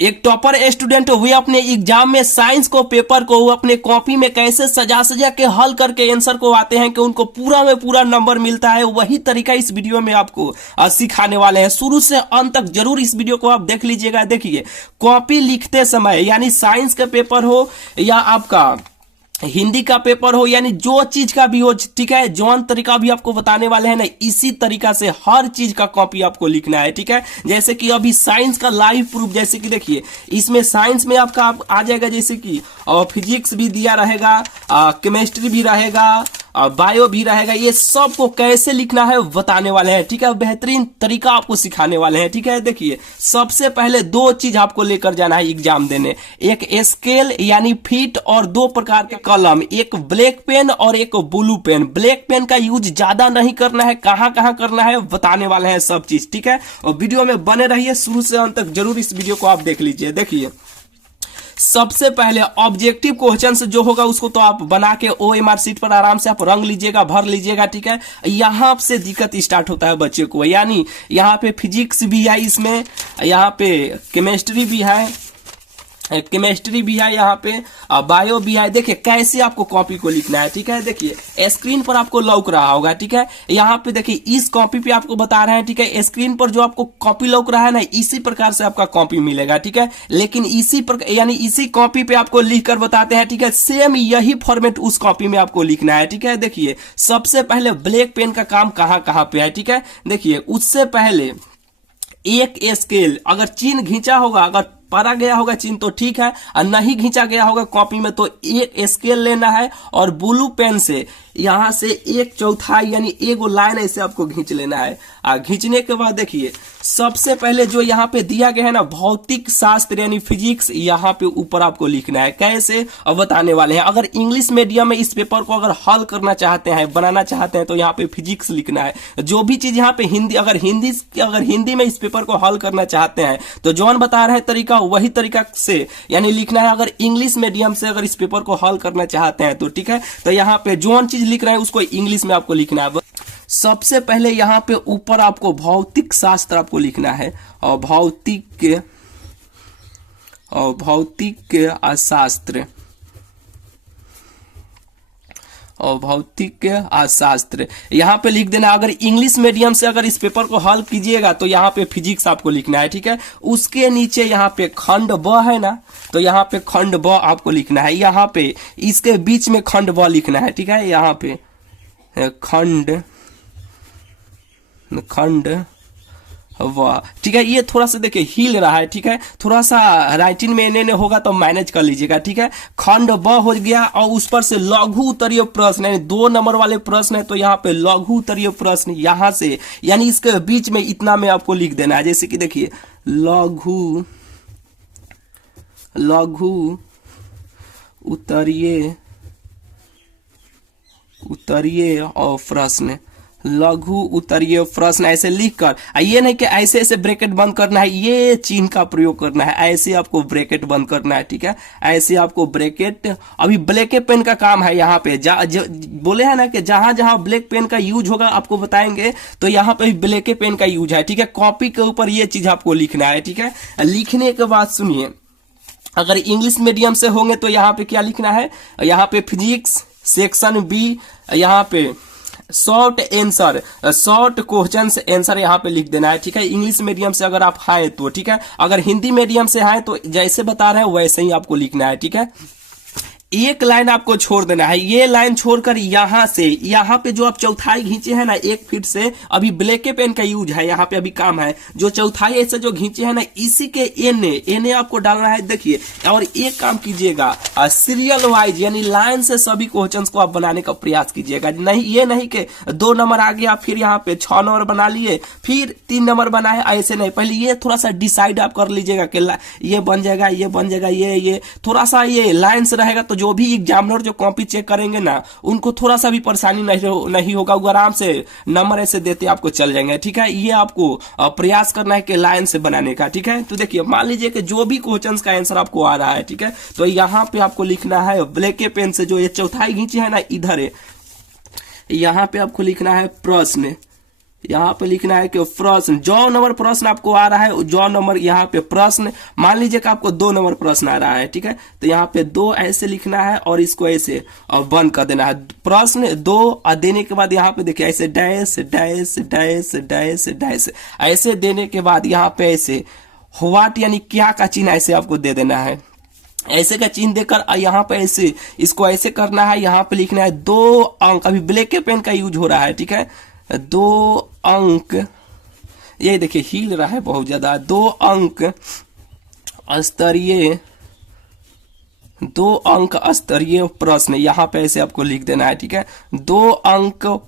एक topper student वे अपने exam में साइंस को पेपर को वो अपने कॉपी में कैसे सजा सजा के हल करके आंसर को आते हैं कि उनको पूरा में पूरा नंबर मिलता है, वही तरीका इस वीडियो में आपको सिखाने वाले हैं। शुरू से अंत तक जरूर इस वीडियो को आप देख लीजिएगा। देखिए, कॉपी लिखते समय यानी साइंस का पेपर हो या आपका हिंदी का पेपर हो, यानी जो चीज का भी हो, ठीक है, जौन तरीका भी आपको बताने वाले हैं ना, इसी तरीका से हर चीज का कॉपी आपको लिखना है, ठीक है। जैसे कि अभी साइंस का लाइव प्रूफ, जैसे कि देखिए इसमें साइंस में आपका आ जाएगा, जैसे कि फिजिक्स भी दिया रहेगा, केमिस्ट्री भी रहेगा, बायो भी रहेगा। ये सब को कैसे लिखना है बताने वाले हैं, ठीक है। बेहतरीन तरीका आपको सिखाने वाले हैं, ठीक है। देखिए, सबसे पहले दो चीज आपको लेकर जाना है एग्जाम देने, एक स्केल यानी फीट और दो प्रकार के कलम, एक ब्लैक पेन और एक ब्लू पेन। ब्लैक पेन का यूज ज्यादा नहीं करना है, कहां कहां करना है बताने वाले हैं सब चीज, ठीक है। और वीडियो में बने रहिए, शुरू से अंत तक जरूर इस वीडियो को आप देख लीजिए। देखिए, सबसे पहले ऑब्जेक्टिव क्वेश्चन जो होगा उसको तो आप बना के OMR शीट पर आराम से आप रंग लीजिएगा, भर लीजिएगा, ठीक है। यहां से दिक्कत स्टार्ट होता है बच्चे को, यानी यहां पे फिजिक्स भी है, इसमें यहां पे केमिस्ट्री भी है, यहाँ पे बायो भी है। देखिए कैसे आपको कॉपी को लिखना है, ठीक है। देखिए स्क्रीन पर आपको लौक रहा होगा, ठीक है। यहाँ पे देखिए इस कॉपी पे आपको बता रहे हैं, ठीक है। स्क्रीन पर जो आपको कॉपी लौक रहा है ना, इसी प्रकार से आपका कॉपी मिलेगा, ठीक है। लेकिन इसी प्रकार यानी इसी कॉपी पे आपको लिख कर बताते हैं, ठीक है। सेम यही फॉर्मेट उस कॉपी में आपको लिखना है, ठीक है। देखिए सबसे पहले ब्लैक पेन का काम कहां कहां पे है, ठीक है। देखिए उससे पहले एक स्केल अगर चिन्ह घिंचा होगा, अगर पढ़ा गया होगा चिन्ह तो ठीक है, और नहीं घिंचा गया होगा कॉपी में तो एक स्केल लेना है और ब्लू पेन से यहां से एक चौथाई यानी एक लाइन ऐसे आपको खींच लेना है। खींचने के बाद देखिए सबसे पहले जो यहाँ पे दिया गया है ना, भौतिक शास्त्र यानी फिजिक्स, यहाँ पे ऊपर आपको लिखना है। कैसे अब बताने वाले हैं। अगर इंग्लिश मीडियम में इस पेपर को अगर हल करना चाहते हैं, बनाना चाहते हैं, तो यहाँ पे फिजिक्स लिखना है। जो भी चीज यहाँ पे हिंदी, अगर हिंदी में इस पेपर को हल करना चाहते हैं तो जौन बता रहे हैं तरीका, वही तरीका से यानी लिखना है। अगर इंग्लिश मीडियम से अगर इस पेपर को हल करना चाहते हैं तो ठीक है, तो यहाँ पे जौन चीज लिख रहे हैं उसको इंग्लिश में आपको लिखना है। सबसे पहले यहाँ पे ऊपर आपको भौतिक शास्त्र आपको लिखना है, और भौतिक शास्त्र और भौतिक शास्त्र यहाँ पे लिख देना। अगर इंग्लिश मीडियम से अगर इस पेपर को हल कीजिएगा तो यहाँ पे फिजिक्स आपको लिखना है, ठीक है। उसके नीचे यहाँ पे खंड ब है ना, तो यहाँ पे खंड ब आपको लिखना है। यहाँ पे इसके बीच में खंड ब लिखना है, ठीक है। यहाँ पे खंड वाह, ठीक है। ये थोड़ा सा देखिए हिल रहा है, ठीक है। थोड़ा सा राइटिंग में इन्हें होगा तो मैनेज कर लीजिएगा, ठीक है। खंड ब हो गया, और उस पर से लघु उत्तरीय प्रश्न यानी 2 नंबर वाले प्रश्न है, तो यहाँ पे लघु उत्तरीय प्रश्न यहाँ से यानी इसके बीच में इतना में आपको लिख देना है। जैसे कि देखिए लघु उत्तरीय और प्रश्न, लघु उत्तरीय प्रश्न ऐसे लिखकर, ये नहीं कि ऐसे ऐसे ब्रैकेट बंद करना है, ये चिन्ह का प्रयोग करना है, ऐसे आपको ब्रैकेट बंद करना है, ठीक है। ऐसे आपको ब्रैकेट, अभी ब्लैक पेन का काम है यहाँ पे, बोले हैं ना कि जहां जहां ब्लैक पेन का यूज होगा आपको बताएंगे, तो यहाँ पे ब्लैक पेन का यूज है, ठीक है। कॉपी के ऊपर ये चीज आपको लिखना है, ठीक है। लिखने के बाद सुनिए, अगर इंग्लिश मीडियम से होंगे तो यहाँ पे क्या लिखना है, यहाँ पे फिजिक्स सेक्शन बी, यहाँ पे शॉर्ट क्वेश्चन आंसर यहाँ पे लिख देना है, ठीक है। इंग्लिश मीडियम से अगर आप हैं तो ठीक है, अगर हिंदी मीडियम से हैं तो जैसे बता रहे हैं वैसे ही आपको लिखना है, ठीक है। एक लाइन आपको छोड़ देना है, ये लाइन छोड़कर यहां से यहाँ पे जो आप चौथाई खींचे हैं ना 1 फीट से, अभी ब्लैक पेन का यूज है यहाँ पे, अभी काम है। जो चौथाई ऐसे जो खींचे हैं ना, इसी के एने आपको डालना है। देखिए, और एक काम कीजिएगा, सीरियल वाइज यानी लाइन से सभी क्वेश्चंस को आप बनाने का प्रयास कीजिएगा। नहीं, ये नहीं कि 2 नंबर आ गया फिर यहाँ पे 6 नंबर बना लिए फिर 3 नंबर बनाए, ऐसे नहीं। पहले ये थोड़ा सा डिसाइड आप कर लीजिएगा कि ये बन जाएगा, ये बन जाएगा, ये थोड़ा सा ये लाइन से रहेगा, तो जो भी एग्जामिनर जो कॉपी चेक करेंगे ना, उनको थोड़ा सा भी परेशानी नहीं होगा, वो आराम से नंबर ऐसे देते आपको चल जाएंगे, ठीक है। ये आपको प्रयास करना है कि लाइन से बनाने का, ठीक है। तो देखिए मान लीजिए कि जो भी क्वेश्चंस का आंसर आपको आ रहा है, ठीक है, तो यहाँ पे आपको लिखना है ब्लैक पेन से, जो ये चौथाई खींची है ना इधर है, यहाँ पे आपको लिखना है प्रश्न, यहाँ पे लिखना है कि प्रश्न, जो नंबर प्रश्न आपको आ रहा है जो नंबर यहाँ पे प्रश्न, मान लीजिए कि आपको 2 नंबर प्रश्न आ रहा है, ठीक है, तो यहाँ पे 2 ऐसे लिखना है और इसको ऐसे और बंद कर देना है। प्रश्न 2 और देने के बाद यहाँ पे देखिए ऐसे dash dash dash dash dash ऐसे देने के बाद यहाँ पे ऐसे व्हाट यानी क्या का चिन्ह ऐसे आपको दे देना है। ऐसे का चिन्ह देकर यहाँ पे ऐसे इसको ऐसे करना है, यहाँ पे लिखना है 2 अंक, अभी ब्लैक के पेन का यूज हो रहा है, ठीक है, 2 अंक, ये देखिए हिल रहा है बहुत ज्यादा, 2 अंक स्तरीय, 2 अंक स्तरीय प्रश्न यहाँ पे ऐसे आपको लिख देना है, ठीक है, 2 अंक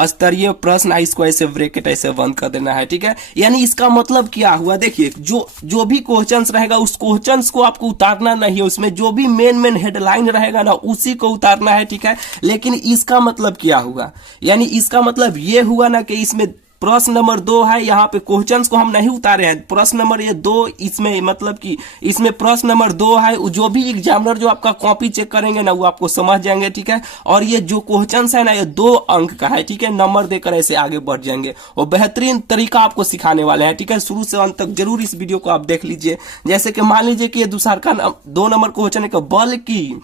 स्तरीय प्रश्न, इसको ऐसे ब्रैकेट ऐसे बंद कर देना है, ठीक है। यानी इसका मतलब क्या हुआ, देखिए जो भी क्वेश्चंस रहेगा उस क्वेश्चंस को आपको उतारना नहीं है, उसमें जो भी मेन हेडलाइन रहेगा ना उसी को उतारना है, ठीक है। लेकिन इसका मतलब क्या हुआ, यानी इसका मतलब ये हुआ ना कि इसमें प्रश्न नंबर 2 है, यहाँ पे क्वेश्चंस को हम नहीं उतारे हैं, प्रश्न नंबर ये 2, इसमें मतलब कि इसमें प्रश्न नंबर 2 है, जो भी एग्जामिनर जो आपका कॉपी चेक करेंगे ना वो आपको समझ जाएंगे, ठीक है। और ये जो क्वेश्चंस है ना ये 2 अंक का है, ठीक है, नंबर देकर ऐसे आगे बढ़ जाएंगे और बेहतरीन तरीका आपको सिखाने वाले हैं, ठीक है। शुरू से अंत तक जरूर इस वीडियो को आप देख लीजिए। जैसे कि मान लीजिए कि ये दूसरा का 2 नंबर क्वेश्चन है कि बल की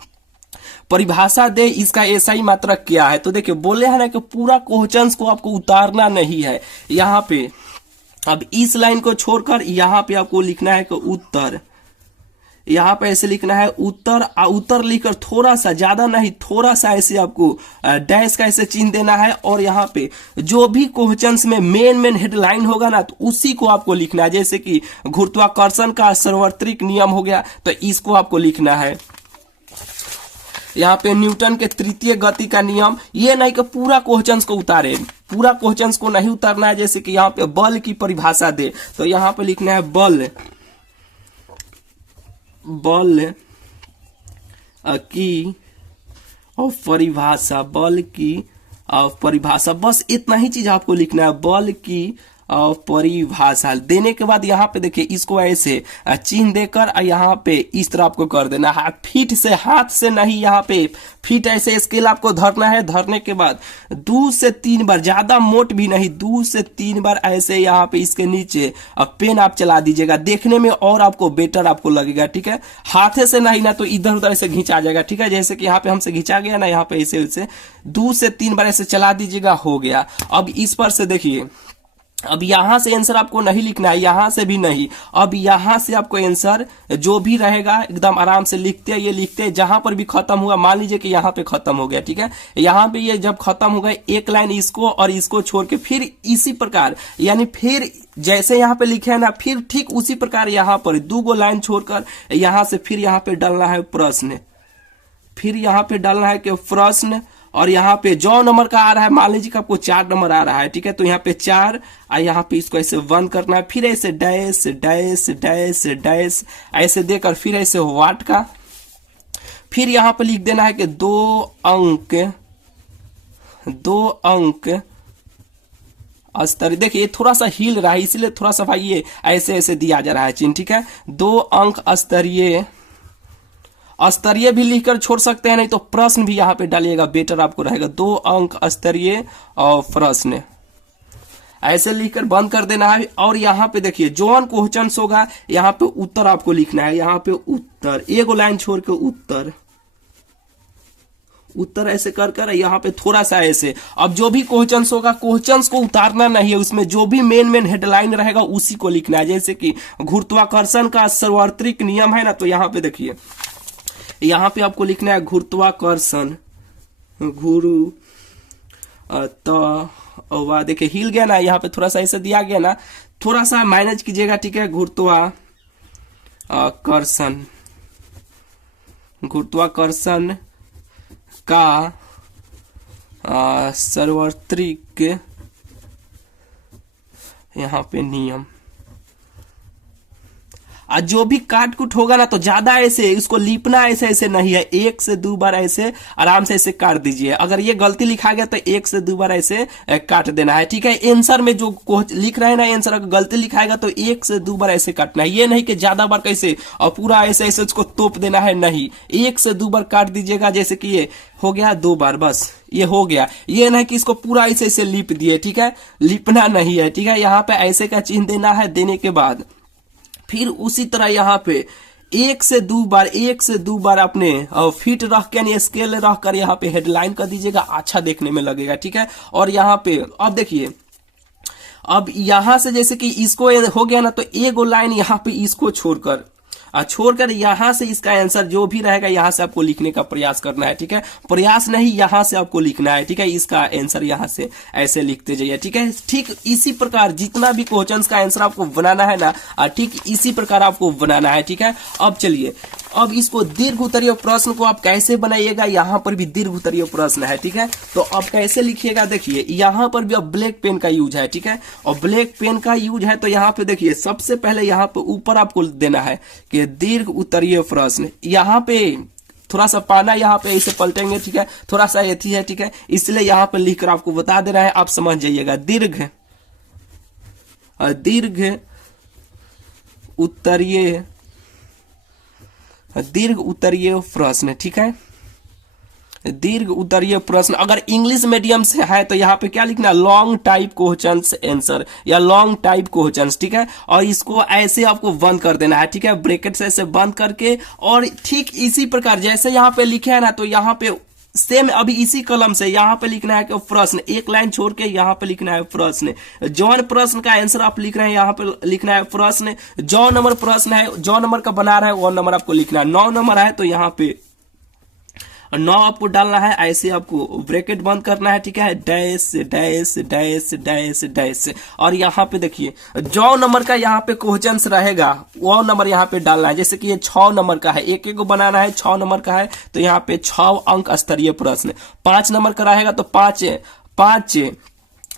परिभाषा दे, इसका एसआई मात्रक क्या है। तो देखिए बोले हैं ना कि पूरा क्वेश्चंस को आपको उतारना नहीं है यहाँ पे। अब इस लाइन को छोड़कर यहाँ पे आपको लिखना है कि उत्तर, यहाँ पे ऐसे लिखना है उत्तर, उत्तर लिखकर थोड़ा सा, ज्यादा नहीं, थोड़ा सा ऐसे आपको डैश का ऐसे चिन्ह देना है और यहाँ पे जो भी क्वेश्चंस में मेन हेडलाइन होगा ना तो उसी को आपको लिखना है। जैसे कि गुरुत्वाकर्षण का सार्वत्रिक नियम हो गया तो इसको आपको लिखना है। यहाँ पे न्यूटन के तृतीय गति का नियम, ये नहीं कि पूरा क्वेश्चंस को उतारे, पूरा क्वेश्चंस को नहीं उतारना है। जैसे कि यहाँ पे बल की परिभाषा दे तो यहाँ पे लिखना है बल की और परिभाषा, बल की और परिभाषा, बस इतना ही चीज आपको लिखना है, बल की और परिभाषा। देने के बाद यहाँ पे देखिए इसको ऐसे चिन्ह देकर यहाँ पे इस तरह आपको कर देना है, फीट से, हाथ से नहीं, यहाँ पे फीट ऐसे स्केल आपको धरना है। धरने के बाद 2 से 3 बार, ज्यादा मोट भी नहीं, 2 से 3 बार ऐसे यहाँ पे इसके नीचे पेन आप चला दीजिएगा, देखने में और आपको बेटर आपको लगेगा, ठीक है। हाथे से नहीं ना तो इधर उधर ऐसे घिंचा जाएगा, ठीक है। जैसे कि यहाँ पे हमसे घिंचा गया ना, यहाँ पे ऐसे 2 से 3 बार ऐसे चला दीजिएगा, हो गया। अब इस पर से देखिए, अब यहां से आंसर आपको नहीं लिखना है, यहां से भी नहीं, अब यहां से आपको आंसर जो भी रहेगा एकदम आराम से लिखते हैं, ये लिखते हैं जहां पर भी खत्म हुआ, मान लीजिए कि यहां पे खत्म हो गया, ठीक है, यहां पे ये जब खत्म हो गए एक लाइन इसको और इसको छोड़ के फिर इसी प्रकार, यानी फिर जैसे यहाँ पे लिखे है ना फिर ठीक उसी प्रकार यहाँ पर 2 लाइन छोड़कर यहां से फिर यहाँ पे डालना है प्रश्न, फिर यहाँ पे डालना है कि प्रश्न, और यहाँ पे जो नंबर का आ रहा है, मान लीजिए कि आपको 4 नंबर आ रहा है, ठीक है, तो यहाँ पे 4 और यहाँ पे इसको ऐसे बंद करना है, फिर ऐसे डैश डैश डैश डैश ऐसे देकर फिर ऐसे व्हाट का, फिर यहाँ पे लिख देना है कि 2 अंक स्तरीय। देखिए थोड़ा सा हिल रहा है इसलिए थोड़ा सा भाई ये ऐसे ऐसे दिया जा रहा है चिन्ह, ठीक है। 2 अंक स्तरीय, स्तरीय भी लिखकर छोड़ सकते हैं, नहीं तो प्रश्न भी यहाँ पे डालिएगा, बेटर आपको रहेगा। 2 अंक स्तरीय और प्रश्न ऐसे लिखकर बंद कर देना है। और यहाँ पे देखिए जो क्वेश्चन होगा यहाँ पे उत्तर आपको लिखना है, यहाँ पे उत्तर 1 लाइन छोड़ के उत्तर ऐसे कर यहाँ पे थोड़ा सा ऐसे। अब जो भी क्वेश्चंस होगा क्वेश्चंस को उतारना नहीं है, उसमें जो भी मेन हेडलाइन रहेगा उसी को लिखना है। जैसे कि गुरुत्वाकर्षण का सार्वत्रिक नियम है ना, तो यहाँ पे देखिए यहाँ पे आपको लिखना है गुरुत्वाकर्षण, देखिए हिल गया ना, यहाँ पे थोड़ा सा ऐसे दिया गया ना, थोड़ा सा मैनेज कीजिएगा, ठीक है। गुरुत्वाकर्षण का सार्वत्रिक यहाँ पे नियम, और जो भी काट कुट होगा ना तो ज्यादा ऐसे इसको लिपना ऐसे ऐसे नहीं है, 1 से 2 बार ऐसे आराम से ऐसे काट दीजिए। अगर ये गलती लिखा गया तो 1 से 2 बार ऐसे काट देना है, ठीक है। आंसर में जो लिख रहे हैं ना आंसर, अगर गलती लिखाएगा तो 1 से 2 बार ऐसे काटना है, ये नहीं कि ज्यादा बार कैसे और पूरा ऐसे ऐसे उसको तोप देना है, नहीं, 1 से 2 बार काट दीजिएगा। जैसे कि ये हो गया 2 बार, बस ये हो गया। ये नहीं कि इसको पूरा ऐसे ऐसे लिप दिए, ठीक है, लिपना नहीं है, ठीक है। यहाँ पे ऐसे का चिन्ह देना है, देने के बाद फिर उसी तरह यहाँ पे एक से दो बार अपने फीट रख के यानी स्केल रख कर यहाँ पे हेडलाइन कर दीजिएगा, अच्छा देखने में लगेगा, ठीक है। और यहाँ पे अब देखिए, अब यहां से जैसे कि इसको हो गया ना, तो एक लाइन यहाँ पे इसको छोड़कर यहां से इसका आंसर जो भी रहेगा यहां से आपको लिखने का प्रयास करना है, ठीक है। प्रयास नहीं, यहां से आपको लिखना है, ठीक है। इसका आंसर यहां से ऐसे लिखते जाइए, ठीक है। ठीक इसी प्रकार जितना भी क्वेश्चंस का आंसर आपको बनाना है ना, ठीक इसी प्रकार आपको बनाना है, ठीक है। अब चलिए, अब इसको दीर्घ उत्तरीय प्रश्न को आप कैसे बनाइएगा, यहां पर भी दीर्घ उत्तरीय प्रश्न है, ठीक है। तो अब कैसे लिखिएगा, देखिए यहां पर भी अब ब्लैक पेन का यूज है, ठीक है। और ब्लैक पेन का यूज है तो यहाँ पे देखिए सबसे पहले यहाँ पे ऊपर आपको देना है कि दीर्घ उत्तरीय प्रश्न। यहाँ पे थोड़ा सा पाना यहाँ पे ऐसे पलटेंगे, ठीक है, थोड़ा सा एथी है, ठीक है, इसलिए यहाँ पे लिखकर आपको बता दे रहे हैं, आप समझ जाइएगा। दीर्घ उत्तरीय प्रश्न, ठीक है। दीर्घ उत्तरीय प्रश्न अगर इंग्लिश मीडियम से है तो यहाँ पे क्या लिखना, लॉन्ग टाइप क्वेश्चंस आंसर या लॉन्ग टाइप क्वेश्चंस, ठीक है। और इसको ऐसे आपको बंद कर देना है, ठीक है, ब्रैकेट से ऐसे बंद करके। और ठीक इसी प्रकार जैसे यहाँ पे लिखे है ना, तो यहाँ पे सेम अभी इसी कलम से यहाँ पे लिखना है कि प्रश्न, एक लाइन छोड़ के यहाँ पे लिखना है प्रश्न। जौन प्रश्न का आंसर आप लिख रहे हैं यहाँ पे लिखना है प्रश्न। जौ नंबर प्रश्न है, जौ नंबर का बना रहा है वो नंबर आपको लिखना है। 9 नंबर है तो यहाँ पे 9 आपको डालना है, ऐसे आपको ब्रैकेट बंद करना है, ठीक है, dash dash dash dash dash. और यहाँ पे देखिए जो नंबर का यहाँ पे क्वेश्चंस रहेगा वो नंबर यहाँ पे डालना है। जैसे कि ये 6 नंबर का है, एक एक को बनाना है, 6 नंबर का है तो यहाँ पे 6 अंक स्तरीय प्रश्न। 5 नंबर का रहेगा तो 5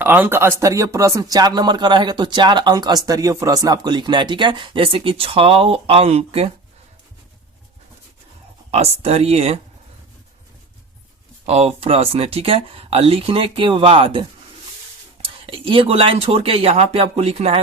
अंक स्तरीय प्रश्न। 4 नंबर का रहेगा तो 4 अंक स्तरीय प्रश्न आपको लिखना है, ठीक है। जैसे कि 6 अंक स्तरीय और प्रश्न, ठीक है। और लिखने के बाद एक लाइन छोड़ के यहाँ पे आपको लिखना है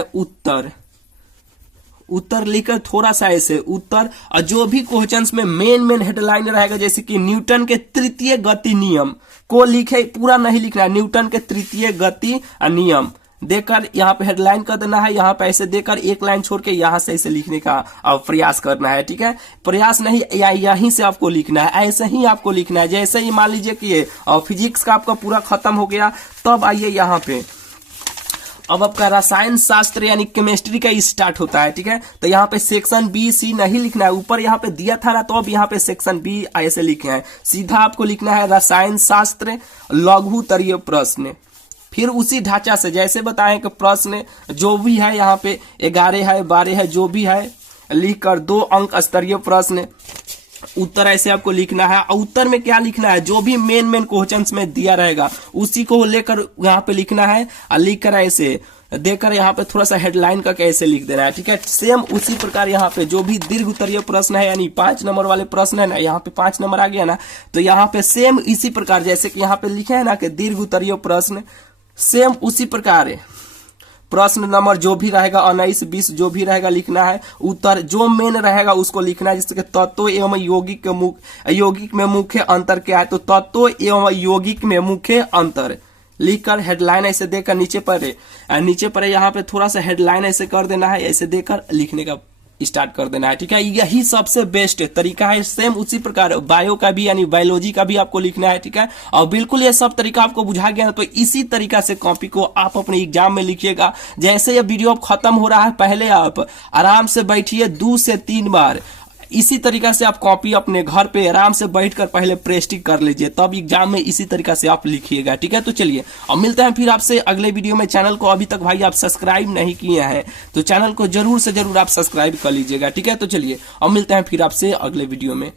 उत्तर लिखकर थोड़ा सा ऐसे उत्तर। और जो भी क्वेश्चंस में मेन हेडलाइन रहेगा, जैसे कि न्यूटन के तृतीय गति नियम को लिखे, पूरा नहीं लिखना है, न्यूटन के तृतीय गति नियम देकर यहाँ पे हेडलाइन कर देना है। यहाँ पे ऐसे देकर एक लाइन छोड़ के यहाँ से ऐसे लिखने का प्रयास करना है, ठीक है। प्रयास नहीं, यहीं से आपको लिखना है, ऐसे ही आपको लिखना है। जैसे ही मान लीजिए कि ये फिजिक्स का आपका पूरा खत्म हो गया, तब आइए यहाँ पे अब आपका रसायन शास्त्र यानी केमिस्ट्री का स्टार्ट होता है, ठीक है। तो यहाँ पे सेक्शन बी सी नहीं लिखना है, ऊपर यहाँ पे दिया था ना, तो अब यहाँ पे सेक्शन बी ऐसे लिखे हैं। सीधा आपको लिखना है रसायन शास्त्र लघु उत्तरीय प्रश्न। फिर उसी ढांचा से जैसे बताएं कि प्रश्न जो भी है यहाँ पे 11 है 12 है जो भी है लिखकर 2 अंक स्तरीय प्रश्न। उत्तर ऐसे आपको लिखना है। और उत्तर में क्या लिखना है, जो भी मेन क्वेश्चंस में दिया रहेगा उसी को लेकर यहाँ पे लिखना है। और लिखकर ऐसे देकर यहाँ पे थोड़ा सा हेडलाइन का कैसे लिख देना है, ठीक है। सेम उसी प्रकार यहाँ पे जो भी दीर्घ उत्तरीय प्रश्न है यानी 5 नंबर वाले प्रश्न है ना, यहाँ पे 5 नंबर आ गया ना, तो यहाँ पे सेम इसी प्रकार जैसे कि यहाँ पे लिखे है ना कि दीर्घ उत्तरीय प्रश्न, सेम उसी प्रकार प्रश्न नंबर जो भी रहेगा 19 20 जो भी रहेगा लिखना है। उत्तर जो मेन रहेगा उसको लिखना है। जैसे कि तत्व एवं यौगिक में मुख्य अंतर क्या है, तो तत्व एवं यौगिक में मुख्य अंतर लिखकर हेडलाइन ऐसे देकर नीचे पर यहाँ पे थोड़ा सा हेडलाइन ऐसे कर देना है, ऐसे देकर लिखने का स्टार्ट कर देना है, ठीक है। यही सबसे बेस्ट तरीका है। सेम उसी प्रकार बायो का भी यानी बायोलॉजी का भी आपको लिखना है, ठीक है। और बिल्कुल ये सब तरीका आपको बुझा गया ना, तो इसी तरीका से कॉपी को आप अपने एग्जाम में लिखिएगा। जैसे ये वीडियो अब खत्म हो रहा है, पहले आप आराम से बैठिए 2 से 3 बार, इसी तरीका से आप कॉपी अपने घर पे आराम से बैठकर पहले प्रेस्टिक कर लीजिए, तब एग्जाम में इसी तरीका से आप लिखिएगा, ठीक है। तो चलिए अब मिलते हैं फिर आपसे अगले वीडियो में। चैनल को अभी तक भाई आप सब्सक्राइब नहीं किए हैं तो चैनल को जरूर से जरूर आप सब्सक्राइब कर लीजिएगा, ठीक है। तो चलिए अब मिलते हैं फिर आपसे अगले वीडियो में।